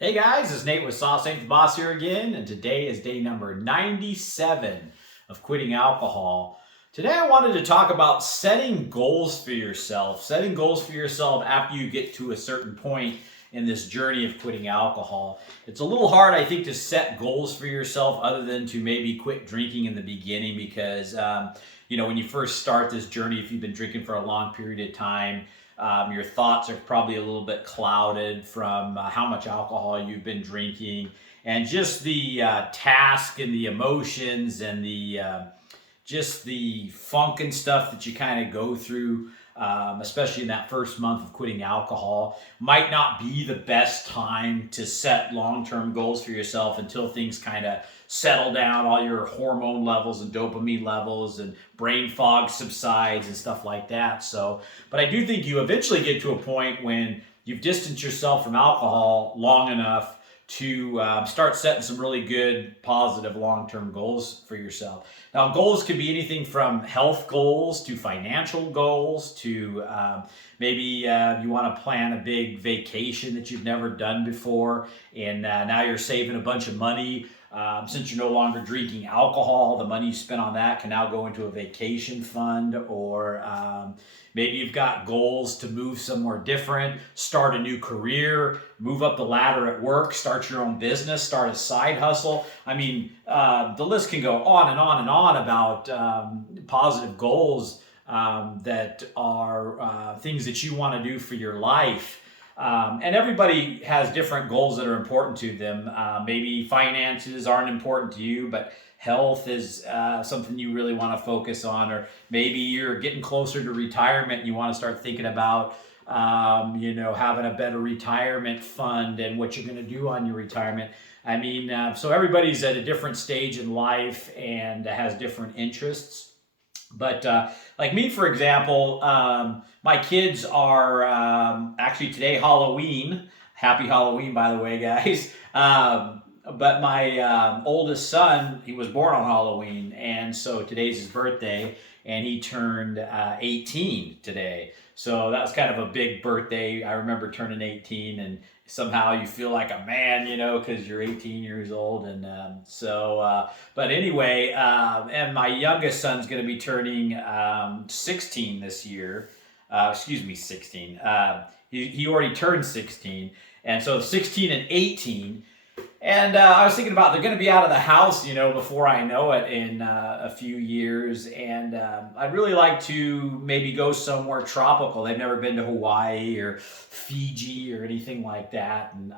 Hey guys, it's Nate with Sauce Ain't the Boss here again, and today is day number 97 of quitting alcohol. Today I wanted to talk about setting goals for yourself. Setting goals for yourself after you get to a certain point in this journey of quitting alcohol. It's a little hard, I think, to set goals for yourself other than to maybe quit drinking in the beginning because, when you first start this journey, if you've been drinking for a long period of time, your thoughts are probably a little bit clouded from how much alcohol you've been drinking, and just the task and the emotions and the just the funk and stuff that you kind of go through, especially in that first month of quitting alcohol, might not be the best time to set long-term goals for yourself until things kind of settle down, all your hormone levels and dopamine levels and brain fog subsides and stuff like that. So, but I do think you eventually get to a point when you've distanced yourself from alcohol long enough to start setting some really good, positive, long-term goals for yourself. Now, goals could be anything from health goals to financial goals to maybe you want to plan a big vacation that you've never done before, and now you're saving a bunch of money. Since you're no longer drinking alcohol, the money you spent on that can now go into a vacation fund, or maybe you've got goals to move somewhere different, start a new career, move up the ladder at work, start your own business, start a side hustle. I mean, the list can go on and on and on about positive goals that are things that you want to do for your life. And everybody has different goals that are important to them. Maybe finances aren't important to you, but health is something you really want to focus on. Or maybe you're getting closer to retirement and you want to start thinking about, having a better retirement fund and what you're going to do on your retirement. I mean, so everybody's at a different stage in life and has different interests. But like me, for example, my kids are actually today Halloween. Happy Halloween, by the way, guys. But my oldest son, he was born on Halloween, and so today's his birthday, and he turned 18 today. So that was kind of a big birthday. I remember turning 18, and somehow you feel like a man, because you're 18 years old. And but anyway, and my youngest son's going to be turning 16 this year. Excuse me, 16. He already turned 16. And so 16 and 18. And I was thinking about they're going to be out of the house, before I know it in a few years. And I'd really like to maybe go somewhere tropical. They've never been to Hawaii or Fiji or anything like that. And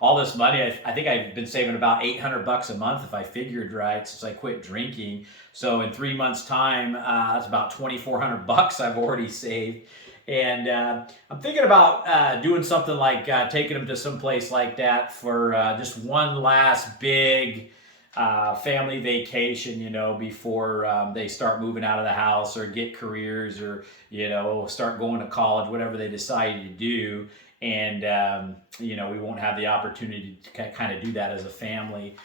all this money, I think I've been saving about $800 a month if I figured right since I quit drinking. So in 3 months' time, that's about $2,400 I've already saved. And I'm thinking about doing something like taking them to some place like that for just one last big family vacation, before they start moving out of the house or get careers or, start going to college, whatever they decide to do. And, we won't have the opportunity to kind of do that as a family,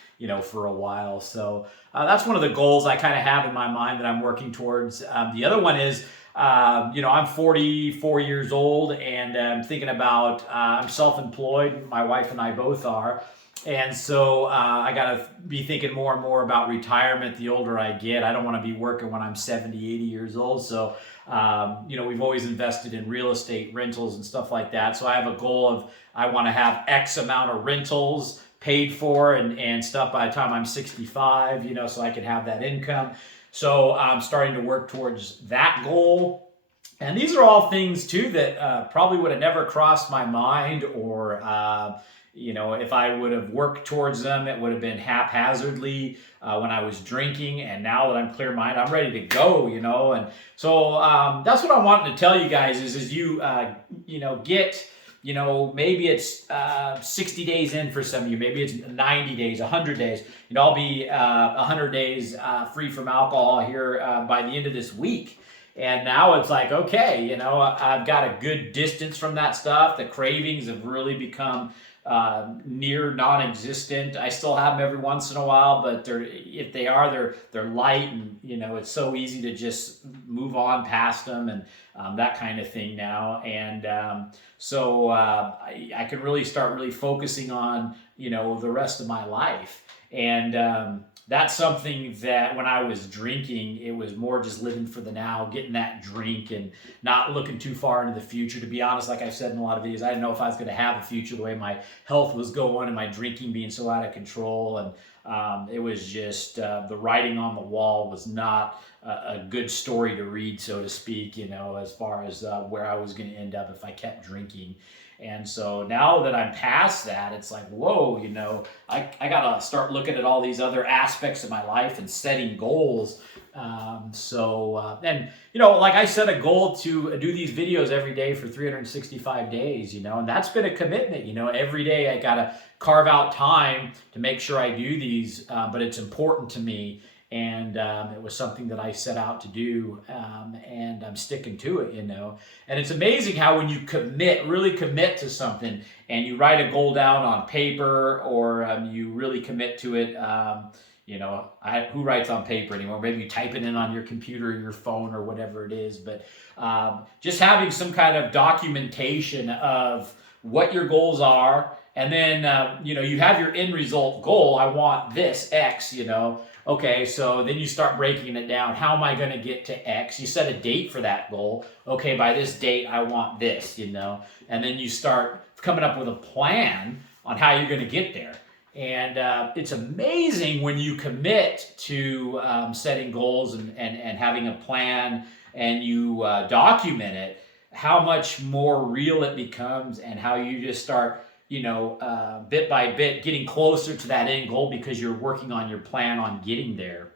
for a while. So that's one of the goals I kind of have in my mind that I'm working towards. The other one is, I'm 44 years old, and I'm thinking about, I'm self-employed. My wife and I both are. And so I got to be thinking more and more about retirement the older I get. I don't want to be working when I'm 70, 80 years old. So, we've always invested in real estate rentals and stuff like that. So I have a goal of I want to have X amount of rentals paid for and stuff by the time I'm 65, so I can have that income. So I'm starting to work towards that goal. And these are all things, too, that probably would have never crossed my mind, or, if I would have worked towards them, it would have been haphazardly when I was drinking. And now that I'm clear-minded, I'm ready to go, And so that's what I'm wanting to tell you guys is you, get... maybe it's 60 days in for some of you. Maybe it's 90 days, 100 days. I'll be 100 days free from alcohol here by the end of this week. And now it's like, okay, I've got a good distance from that stuff. The cravings have really become near non-existent. I still have them every once in a while, but if they are, they're light, and it's so easy to just move on past them, and that kind of thing now. And so I can really start really focusing on the rest of my life. And that's something that when I was drinking, it was more just living for the now, getting that drink and not looking too far into the future. To be honest, like I've said in a lot of videos, I didn't know if I was going to have a future the way my health was going and my drinking being so out of control. And it was just the writing on the wall was not a good story to read, so to speak, as far as where I was going to end up if I kept drinking. And so now that I'm past that, it's like, whoa, I got to start looking at all these other aspects of my life and setting goals. And like I set a goal to do these videos every day for 365 days, and that's been a commitment. Every day I got to carve out time to make sure I do these, but it's important to me. And it was something that I set out to do, and I'm sticking to it, And it's amazing how when you really commit to something, and you write a goal down on paper, or you really commit to it, who writes on paper anymore? Maybe you type it in on your computer or your phone or whatever it is. But just having some kind of documentation of what your goals are, and then you have your end result goal. I want this X, Okay, so then you start breaking it down. How am I going to get to X? You set a date for that goal. Okay, by this date, I want this, And then you start coming up with a plan on how you're going to get there. And it's amazing when you commit to setting goals and having a plan, and you document it, how much more real it becomes, and how you just start bit by bit getting closer to that end goal because you're working on your plan on getting there.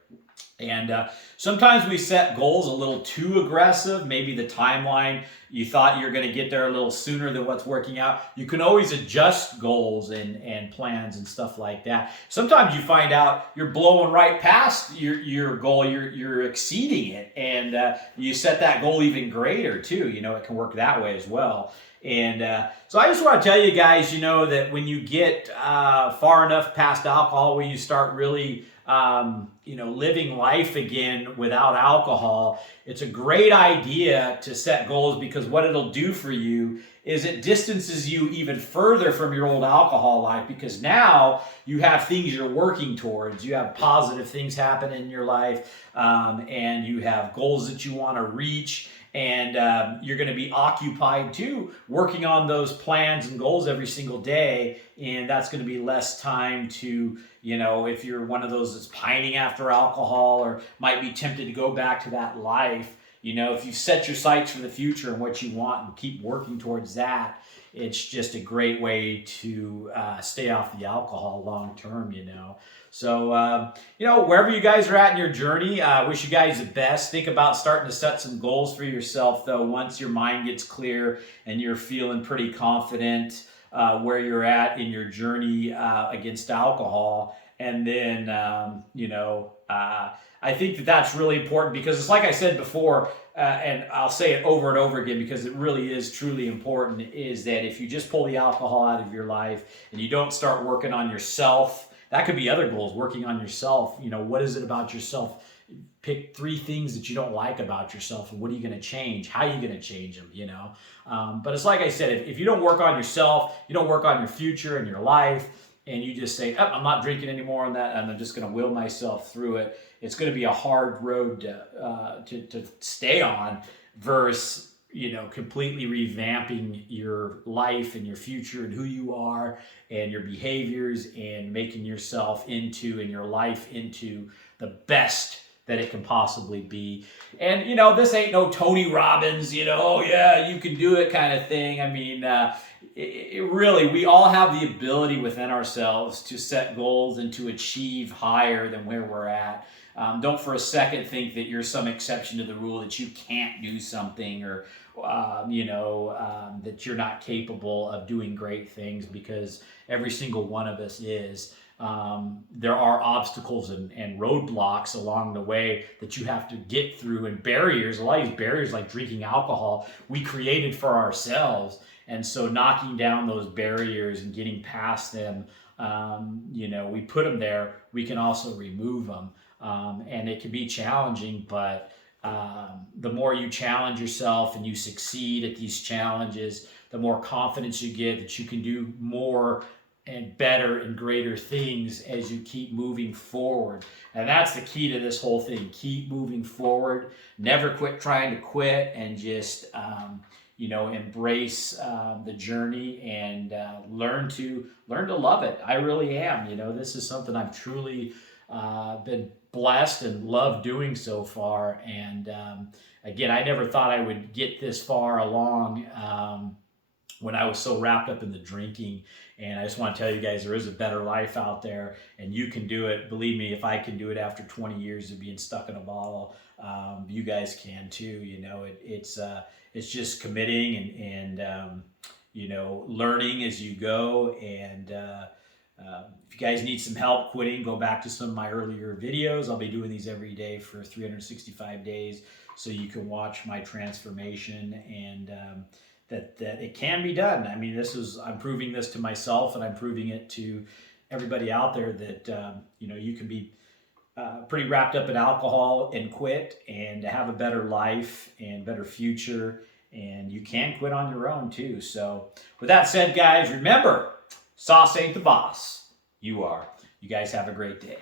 And sometimes we set goals a little too aggressive. Maybe the timeline, you thought you're going to get there a little sooner than what's working out. You can always adjust goals and plans and stuff like that. Sometimes you find out you're blowing right past your goal. You're exceeding it, and you set that goal even greater too. It can work that way as well. And so I just want to tell you guys, that when you get far enough past alcohol, where you start really, living life again without alcohol, it's a great idea to set goals, because what it'll do for you is it distances you even further from your old alcohol life, because now you have things you're working towards. You have positive things happen in your life, and you have goals that you want to reach. And you're going to be occupied too, working on those plans and goals every single day. And that's going to be less time to, if you're one of those that's pining after alcohol or might be tempted to go back to that life, if you set your sights for the future and what you want and keep working towards that, it's just a great way to stay off the alcohol long term, So, wherever you guys are at in your journey, I wish you guys the best. Think about starting to set some goals for yourself, though, once your mind gets clear and you're feeling pretty confident where you're at in your journey against alcohol. And then, I think that's really important, because it's like I said before, and I'll say it over and over again because it really is truly important, is that if you just pull the alcohol out of your life and you don't start working on yourself, that could be other goals, working on yourself. What is it about yourself? Pick 3 things that you don't like about yourself, and what are you going to change? How are you going to change them, But it's like I said, if you don't work on yourself, you don't work on your future and your life, and you just say, I'm not drinking anymore on that, and I'm just going to will myself through it, it's going to be a hard road to stay on, versus completely revamping your life and your future and who you are and your behaviors, and making yourself into and your life into the best that it can possibly be. And this ain't no Tony Robbins, oh yeah, you can do it kind of thing. I mean, really, we all have the ability within ourselves to set goals and to achieve higher than where we're at. Don't for a second think that you're some exception to the rule, that you can't do something, or that you're not capable of doing great things, because every single one of us is. there are obstacles and roadblocks along the way that you have to get through, and barriers. A lot of these barriers, like drinking alcohol, we created for ourselves. And so knocking down those barriers and getting past them, we put them there. We can also remove them. And it can be challenging, but the more you challenge yourself and you succeed at these challenges, the more confidence you get that you can do more and better and greater things as you keep moving forward. And that's the key to this whole thing. Keep moving forward. Never quit trying to quit, and just embrace the journey, and learn to love it. I really am. This is something I've truly been blessed and love doing so far. And again, I never thought I would get this far along when I was so wrapped up in the drinking. And I just want to tell you guys, there is a better life out there, and you can do it. Believe me, if I can do it after 20 years of being stuck in a bottle, you guys can too. It's just committing and learning as you go. And if you guys need some help quitting, go back to some of my earlier videos. I'll be doing these every day for 365 days, so you can watch my transformation, and that it can be done. I mean, I'm proving this to myself, and I'm proving it to everybody out there that you can be pretty wrapped up in alcohol and quit, and have a better life and better future. And you can quit on your own too. So with that said, guys, remember, sauce ain't the boss. You are. You guys have a great day.